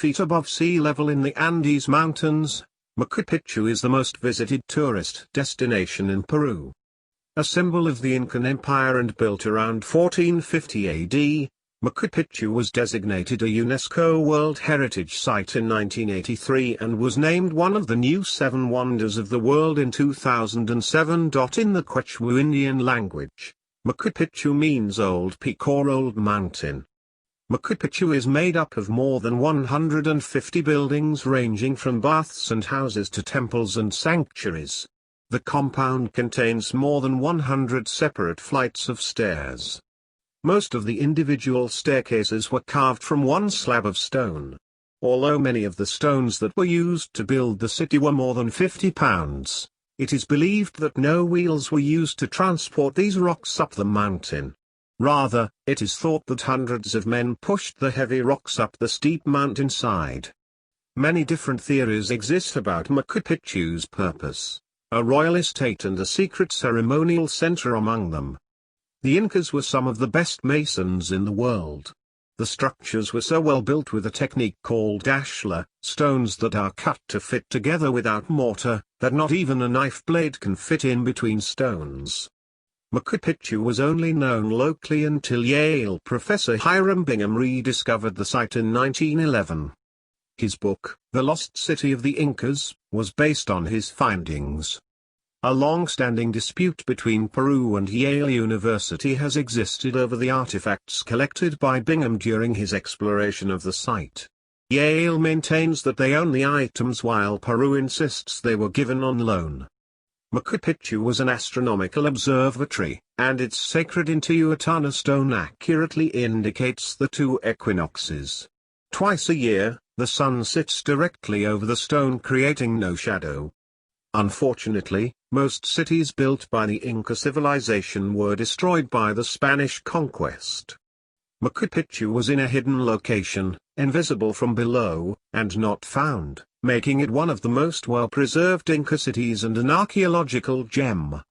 feet above sea level in the Andes Mountains, Machu Picchu is the most visited tourist destination in Peru. A symbol of the Incan Empire and built around 1450 AD, Machu Picchu was designated a UNESCO World Heritage Site in 1983 and was named one of the new 7 Wonders of the World in 2007. In the Quechua Indian language, Machu Picchu means old peak or old mountain. Machu Picchu is made up of more than 150 buildings ranging from baths and houses to temples and sanctuaries. The compound contains more than 100 separate flights of stairs. Most of the individual staircases were carved from one slab of stone. Although many of the stones that were used to build the city were more than 50 pounds, it is believed that no wheels were used to transport these rocks up the mountain. Rather, it is thought that hundreds of men pushed the heavy rocks up the steep mountainside. Many different theories exist about Machu Picchu's purpose, a royal estate and a secret ceremonial center among them. The Incas were some of the best masons in the world. The structures were so well built with a technique called ashlar, stones that are cut to fit together without mortar, that not even a knife blade can fit in between stones. Machu Picchu was only known locally until Yale professor Hiram Bingham rediscovered the site in 1911. His book, The Lost City of the Incas, was based on his findings. A long-standing dispute between Peru and Yale University has existed over the artifacts collected by Bingham during his exploration of the site. Yale maintains that they own the items while Peru insists they were given on loan. Machu Picchu was an astronomical observatory, and its sacred Intihuatana stone accurately indicates the 2 equinoxes. Twice a year, the sun sits directly over the stone creating no shadow. Unfortunately, most cities built by the Inca civilization were destroyed by the Spanish conquest. Machu Picchu was in a hidden location, invisible from below, and not found, making it one of the most well-preserved Inca cities and an archaeological gem.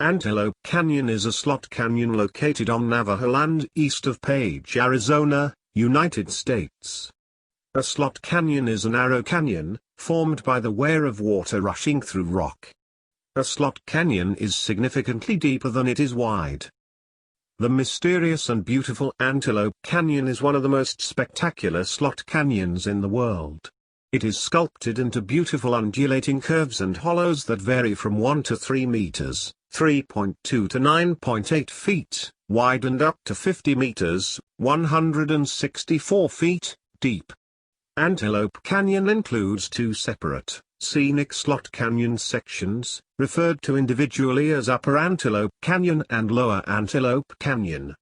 Antelope Canyon is a slot canyon located on Navajo land east of Page, Arizona, United States. A slot canyon is a narrow canyon, formed by the wear of water rushing through rock. A slot canyon is significantly deeper than it is wide. The mysterious and beautiful Antelope Canyon is one of the most spectacular slot canyons in the world. It is sculpted into beautiful undulating curves and hollows that vary from 1 to 3 meters. 3.2 to 9.8 feet, wide and up to 50 meters, 164 feet, deep. Antelope Canyon includes 2 separate, scenic slot canyon sections, referred to individually as Upper Antelope Canyon and Lower Antelope Canyon.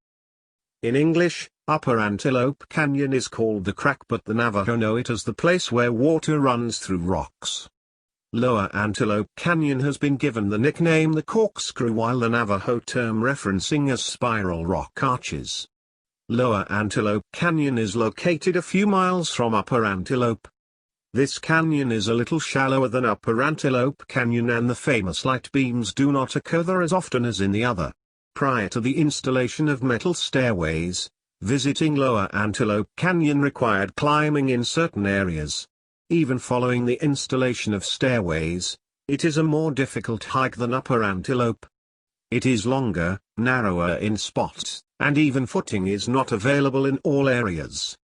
In English, Upper Antelope Canyon is called the Crack, but the Navajo know it as the place where water runs through rocks. Lower Antelope Canyon has been given the nickname the Corkscrew, while the Navajo term referencing as spiral rock arches. Lower Antelope Canyon is located a few miles from Upper Antelope. This canyon is a little shallower than Upper Antelope Canyon, and the famous light beams do not occur there as often as in the other. Prior to the installation of metal stairways, visiting Lower Antelope Canyon required climbing in certain areas. Even following the installation of stairways, it is a more difficult hike than Upper Antelope. It is longer, narrower in spots, and even footing is not available in all areas.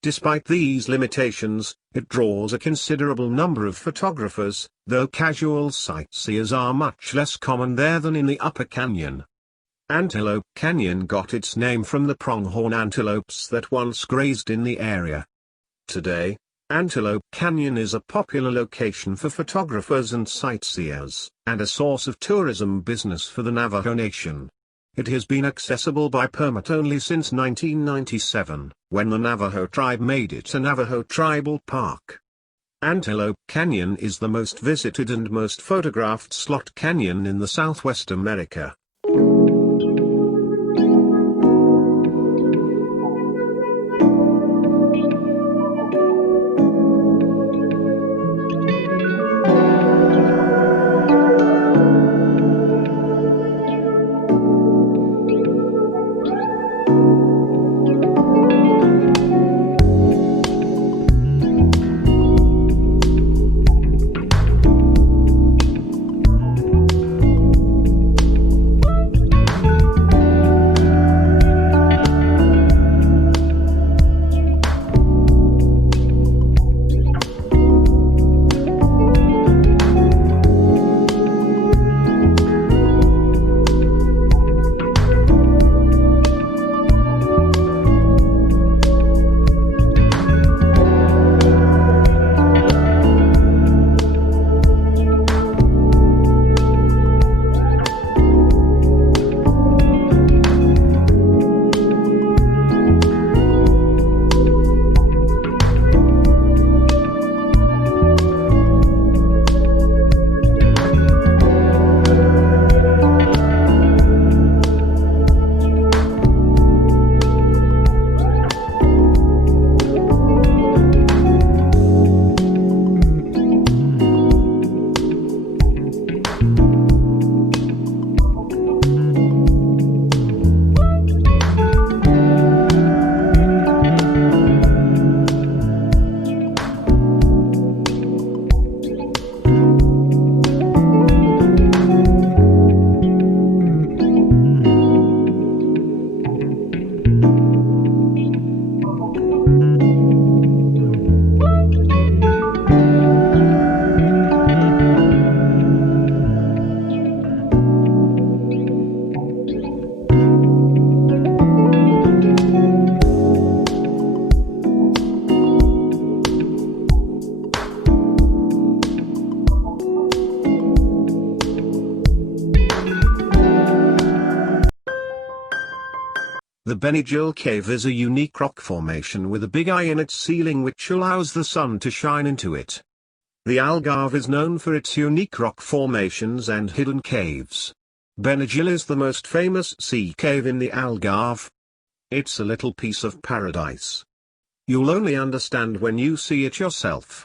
Despite these limitations, it draws a considerable number of photographers, though casual sightseers are much less common there than in the Upper Canyon. Antelope Canyon got its name from the pronghorn antelopes that once grazed in the area. Today, Antelope Canyon is a popular location for photographers and sightseers, and a source of tourism business for the Navajo Nation. It has been accessible by permit only since 1997, when the Navajo tribe made it a Navajo Tribal Park. Antelope Canyon is the most visited and most photographed slot canyon in the Southwest America. The Benagil Cave is a unique rock formation with a big eye in its ceiling which allows the sun to shine into it. The Algarve is known for its unique rock formations and hidden caves. Benagil is the most famous sea cave in the Algarve. It's a little piece of paradise. You'll only understand when you see it yourself.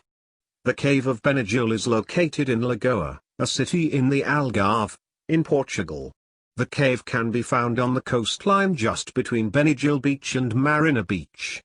The cave of Benagil is located in Lagoa, a city in the Algarve, in Portugal. The cave can be found on the coastline just between Benagil Beach and Marina Beach.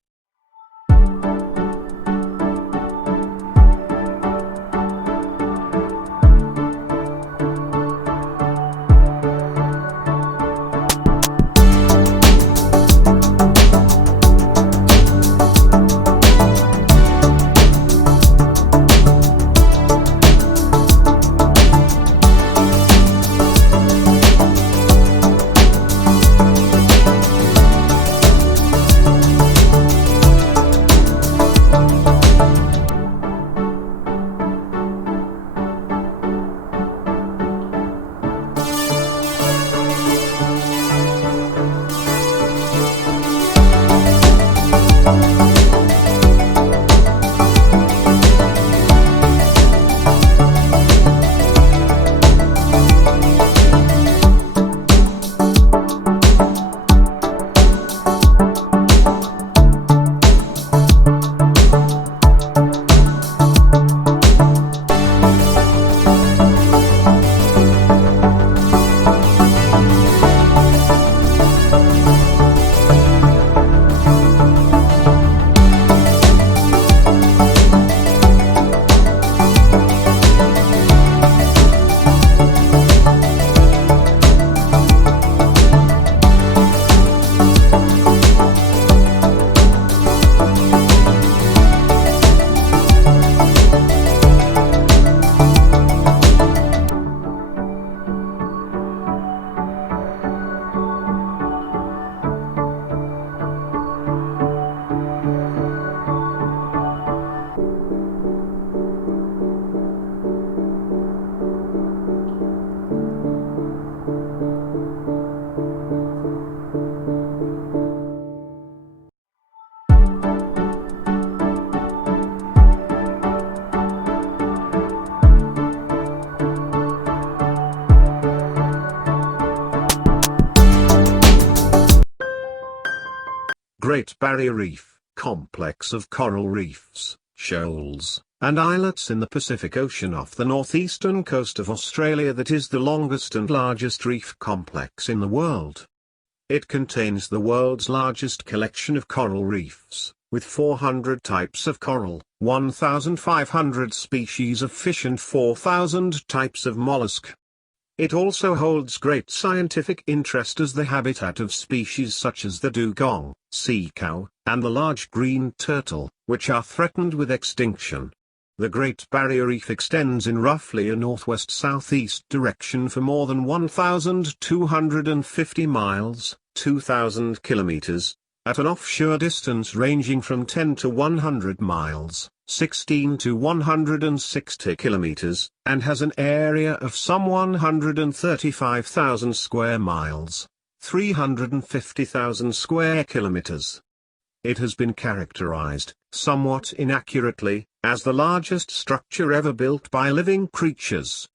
Great Barrier Reef, complex of coral reefs, shoals, and islets in the Pacific Ocean off the northeastern coast of Australia that is the longest and largest reef complex in the world. It contains the world's largest collection of coral reefs, with 400 types of coral, 1,500 species of fish and 4,000 types of mollusk. It also holds great scientific interest as the habitat of species such as the dugong, sea cow, and the large green turtle, which are threatened with extinction. The Great Barrier Reef extends in roughly a northwest-southeast direction for more than 1,250 miles, 2,000 kilometers, at an offshore distance ranging from 10 to 100 miles, 16 to 160 kilometers, and has an area of some 135,000 square miles, 350,000 square kilometers. It has been characterized, somewhat inaccurately, as the largest structure ever built by living creatures.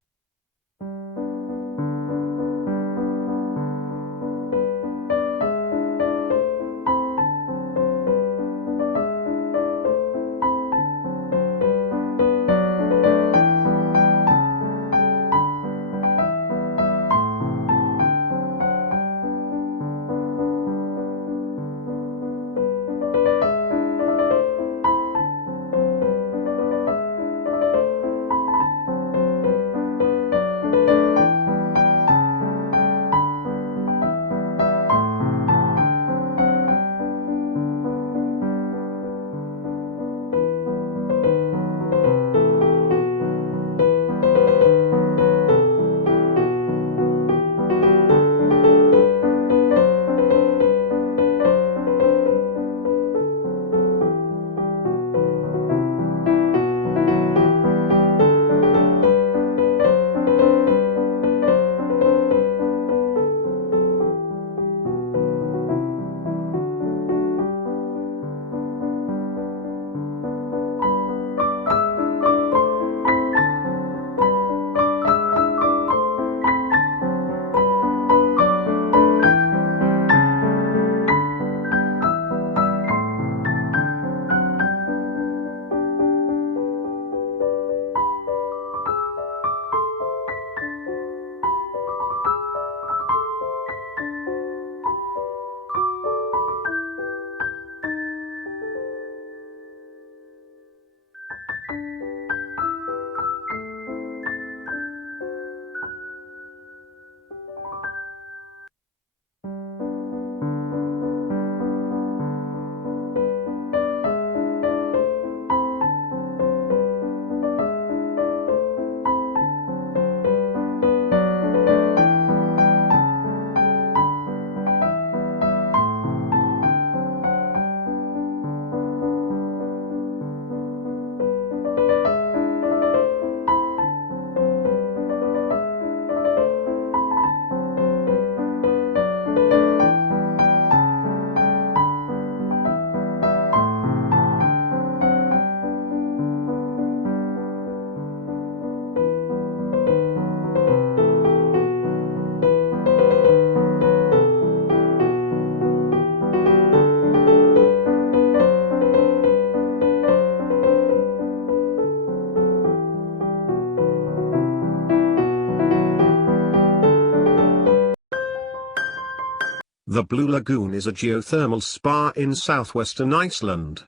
The Blue Lagoon is a geothermal spa in southwestern Iceland.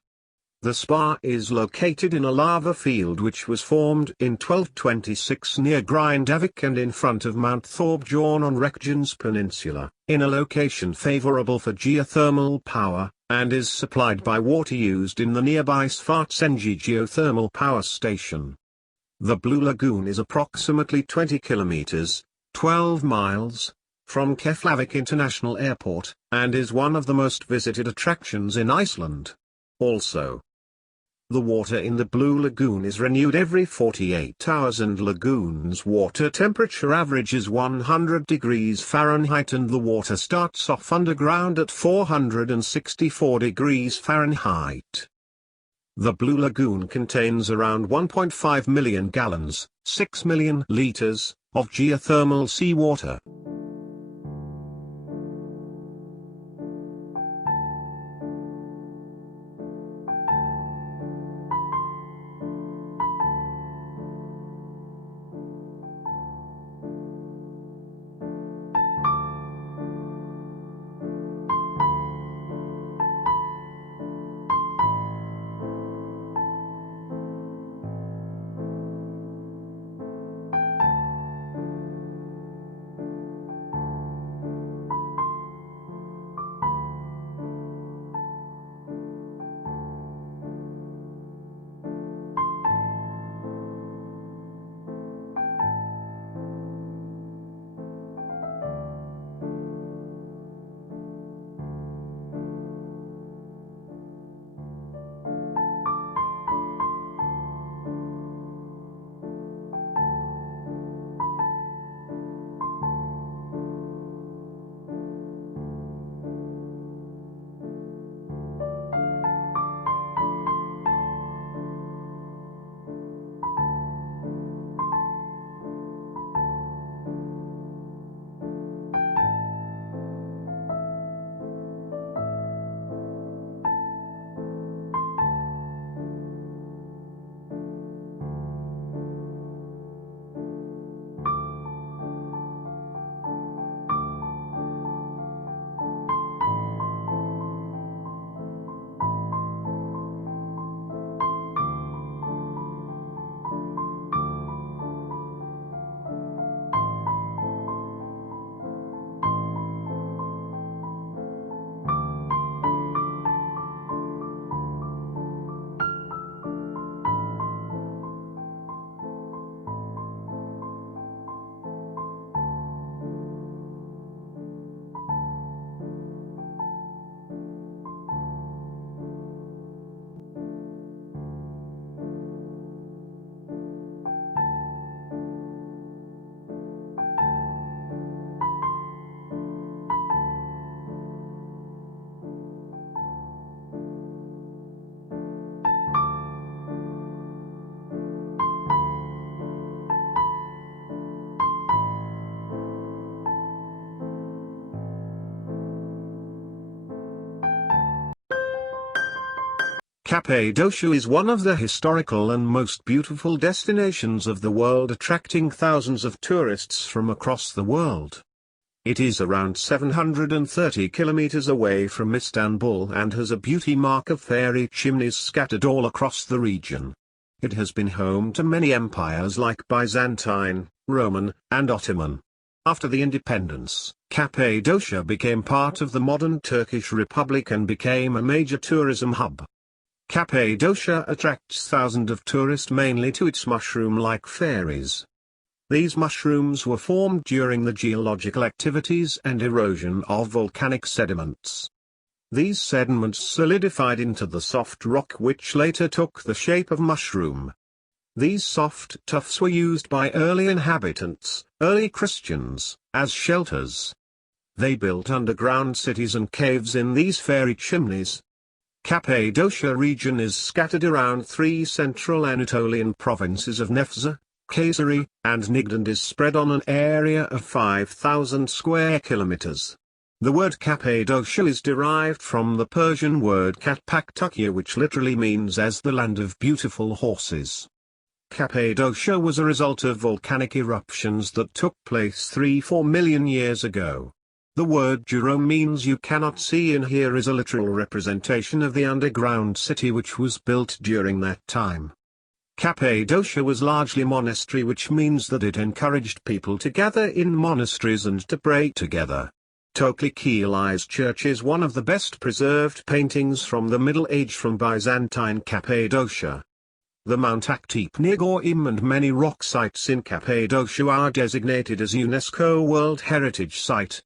The spa is located in a lava field which was formed in 1226 near Grindavik and in front of Mount Thorbjorn on Reykjanes Peninsula, in a location favorable for geothermal power, and is supplied by water used in the nearby Svartsengi geothermal power station. The Blue Lagoon is approximately 20 kilometers, 12 miles, from Keflavik International Airport, and is one of the most visited attractions in Iceland. Also, the water in the Blue Lagoon is renewed every 48 hours and lagoon's water temperature averages 100 degrees Fahrenheit and the water starts off underground at 464 degrees Fahrenheit. The Blue Lagoon contains around 1.5 million gallons, 6 million liters, of geothermal seawater. Cappadocia is one of the historical and most beautiful destinations of the world, attracting thousands of tourists from across the world. It is around 730 kilometers away from Istanbul and has a beauty mark of fairy chimneys scattered all across the region. It has been home to many empires like Byzantine, Roman, and Ottoman. After the independence, Cappadocia became part of the modern Turkish Republic and became a major tourism hub. Cappadocia attracts thousands of tourists mainly to its mushroom-like fairies. These mushrooms were formed during the geological activities and erosion of volcanic sediments. These sediments solidified into the soft rock which later took the shape of mushroom. These soft tufts were used by early inhabitants, early Christians, as shelters. They built underground cities and caves in these fairy chimneys. Cappadocia region is scattered around three central Anatolian provinces of Nefza, Kayseri, and Nigd and is spread on an area of 5,000 square kilometers. The word Cappadocia is derived from the Persian word cappadocia, which literally means as the land of beautiful horses. Cappadocia was a result of volcanic eruptions that took place 3–4 million years ago. The word Jerome means you cannot see, and here is a literal representation of the underground city which was built during that time. Cappadocia was largely monastery, which means that it encouraged people to gather in monasteries and to pray together. Topkapi's church is one of the best preserved paintings from the Middle Age from Byzantine Cappadocia. The Mount Aktep near Gorim and many rock sites in Cappadocia are designated as UNESCO World Heritage Site.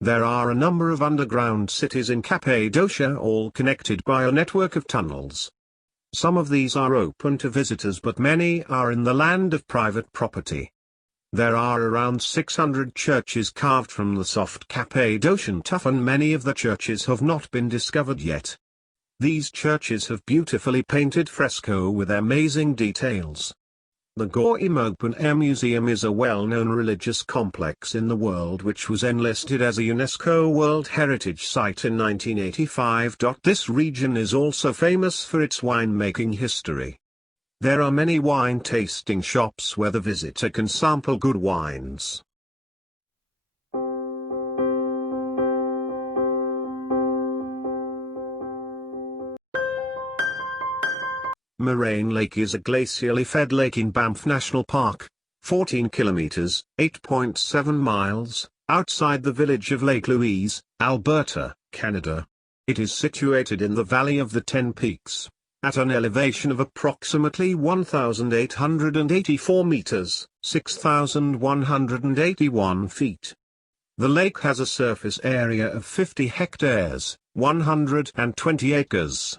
There are a number of underground cities in Cappadocia, all connected by a network of tunnels. Some of these are open to visitors, but many are in the land of private property. There are around 600 churches carved from the soft Cappadocian tuff, and many of the churches have not been discovered yet. These churches have beautifully painted fresco with amazing details. The Gorim Open Air Museum is a well-known religious complex in the world which was enlisted as a UNESCO World Heritage Site in 1985. This region is also famous for its winemaking history. There are many wine tasting shops where the visitor can sample good wines. Moraine Lake is a glacially fed lake in Banff National Park, 14 kilometers, 8.7 miles, outside the village of Lake Louise, Alberta, Canada. It is situated in the Valley of the Ten Peaks, at an elevation of approximately 1,884 meters, 6,181 feet. The lake has a surface area of 50 hectares, 120 acres.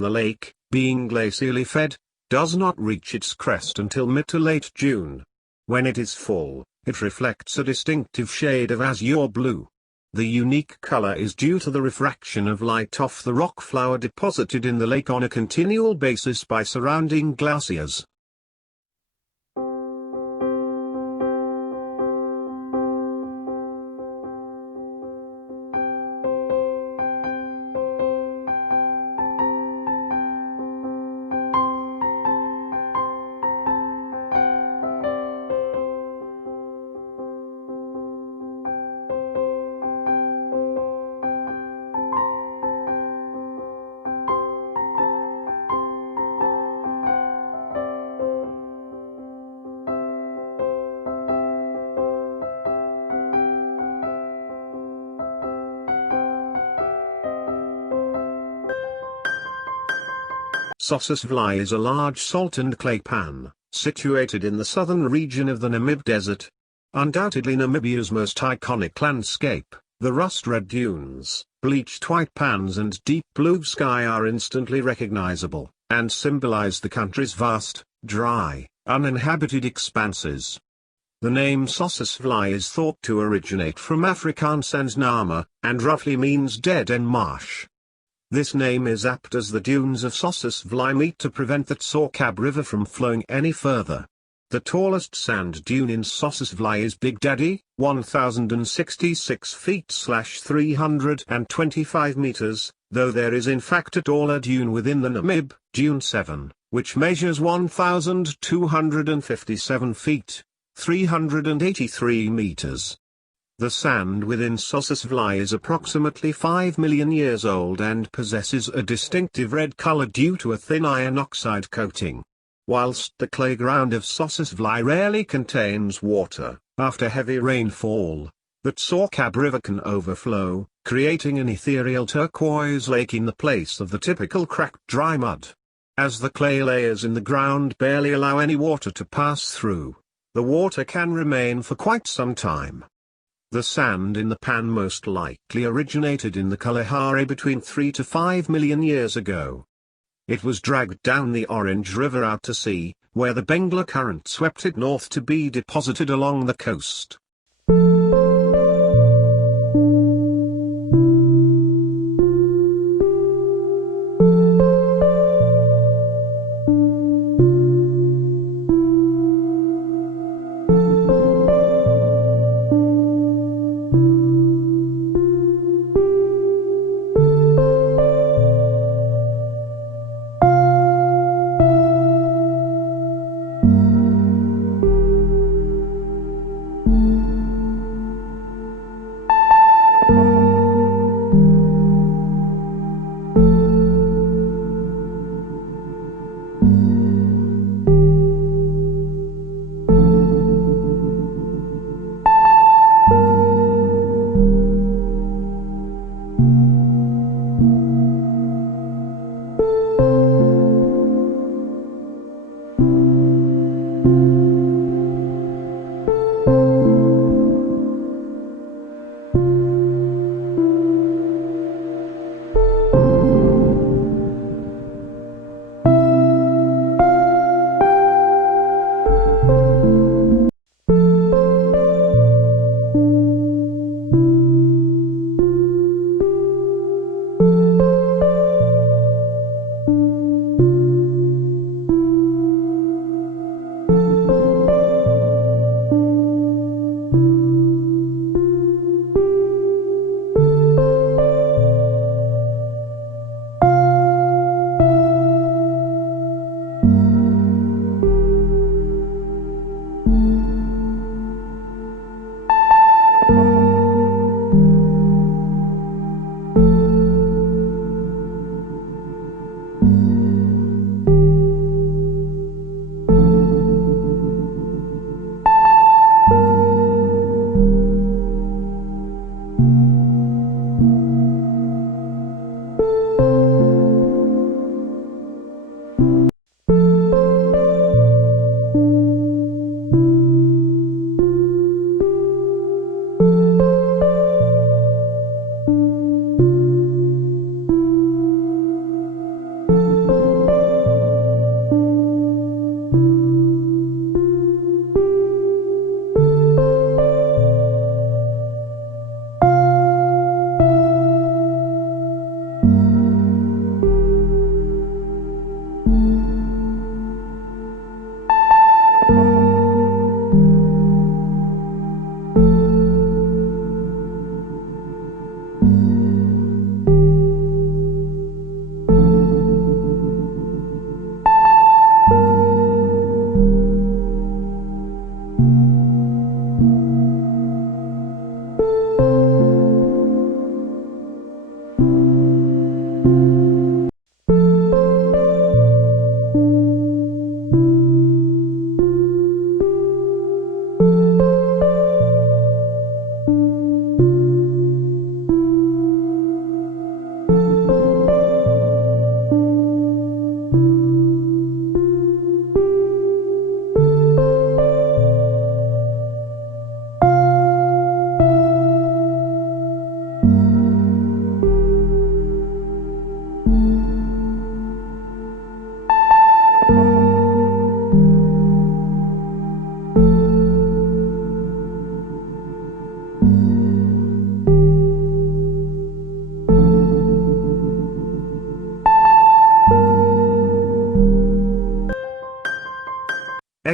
The lake, being glacially fed, does not reach its crest until mid to late June. When it is full, it reflects a distinctive shade of azure blue. The unique color is due to the refraction of light off the rock flour deposited in the lake on a continual basis by surrounding glaciers. Sossusvlei is a large salt and clay pan, situated in the southern region of the Namib Desert. Undoubtedly Namibia's most iconic landscape, the rust-red dunes, bleached white pans and deep blue sky are instantly recognizable, and symbolize the country's vast, dry, uninhabited expanses. The name Sossusvlei is thought to originate from Afrikaans and Nama, and roughly means dead end marsh. This name is apt as the dunes of Sossusvlei meet to prevent the Tsarkab River from flowing any further. The tallest sand dune in Sossusvlei is Big Daddy, 1,066 feet/325 meters. though there is in fact a taller dune within the Namib, Dune 7, which measures 1,257 feet, 383 meters. The sand within sossusvlei is approximately 5 million years old and possesses a distinctive red color due to a thin iron oxide coating. Whilst the clay ground of sossusvlei rarely contains water, after heavy rainfall, the Tsarkab River can overflow, creating an ethereal turquoise lake in the place of the typical cracked dry mud. As the clay layers in the ground barely allow any water to pass through, the water can remain for quite some time. The sand in the pan most likely originated in the Kalahari between 3 to 5 million years ago. It was dragged down the Orange River out to sea, where the Bengal current swept it north to be deposited along the coast.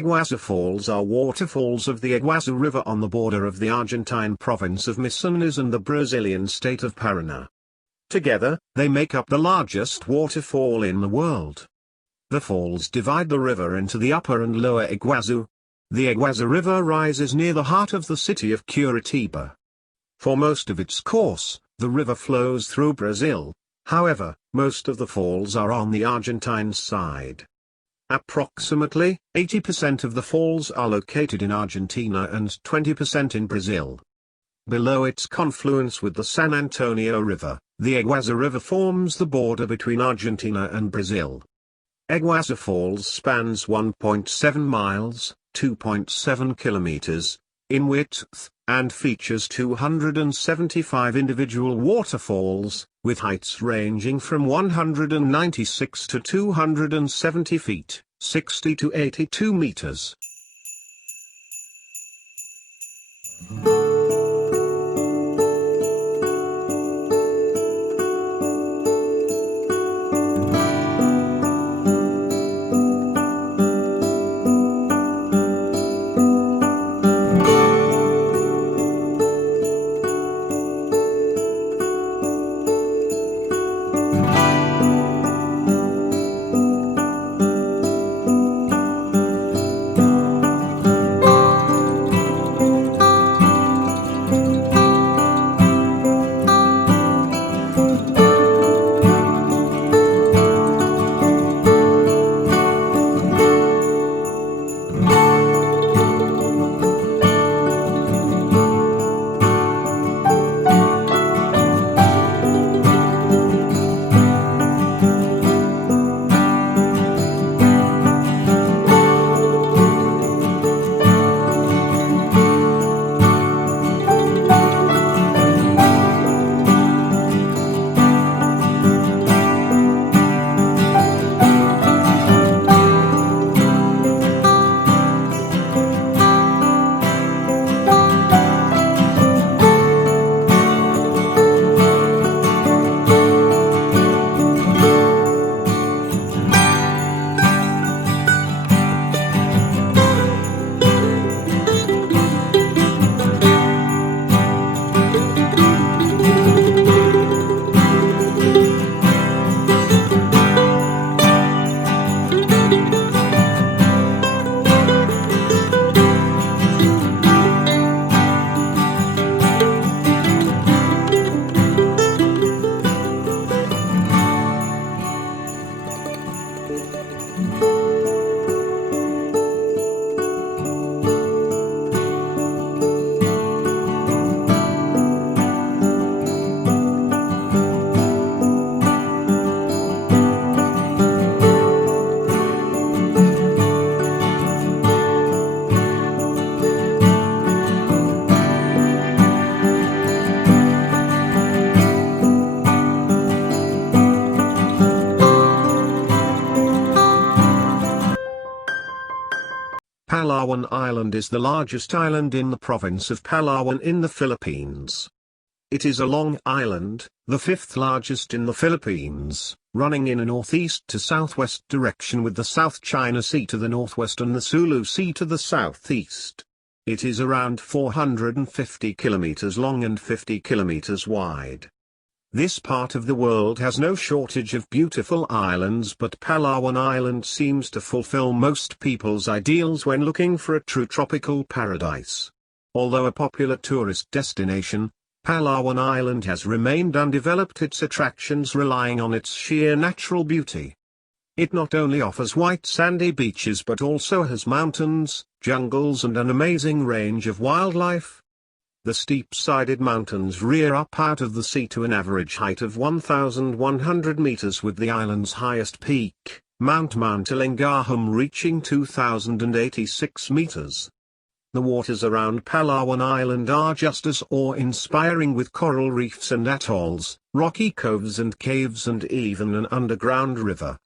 Iguazu Falls are waterfalls of the Iguazu River on the border of the Argentine province of Misiones and the Brazilian state of Paraná. Together, they make up the largest waterfall in the world. The falls divide the river into the upper and lower Iguazu. The Iguazu River rises near the heart of the city of Curitiba. For most of its course, the river flows through Brazil. However, most of the falls are on the Argentine side. Approximately 80% of the falls are located in Argentina and 20% in Brazil. Below its confluence with the San Antonio River, the Iguazu River forms the border between Argentina and Brazil. Iguazu Falls spans 1.7 miles, 2.7 kilometers, in width, and features 275 individual waterfalls, with heights ranging from 196 to 270 feet, 60 to 82 meters. Palawan Island is the largest island in the province of Palawan in the Philippines. It is a long island, the fifth largest in the Philippines, running in a northeast to southwest direction with the South China Sea to the northwest and the Sulu Sea to the southeast. It is around 450 kilometers long and 50 kilometers wide. This part of the world has no shortage of beautiful islands, but Palawan Island seems to fulfill most people's ideals when looking for a true tropical paradise. Although a popular tourist destination, Palawan Island has remained undeveloped, its attractions relying on its sheer natural beauty. It not only offers white sandy beaches but also has mountains, jungles and an amazing range of wildlife. The steep-sided mountains rear up out of the sea to an average height of 1,100 meters, with the island's highest peak, Mount Mantalingahum, reaching 2,086 meters. The waters around Palawan Island are just as awe-inspiring, with coral reefs and atolls, rocky coves and caves and even an underground river.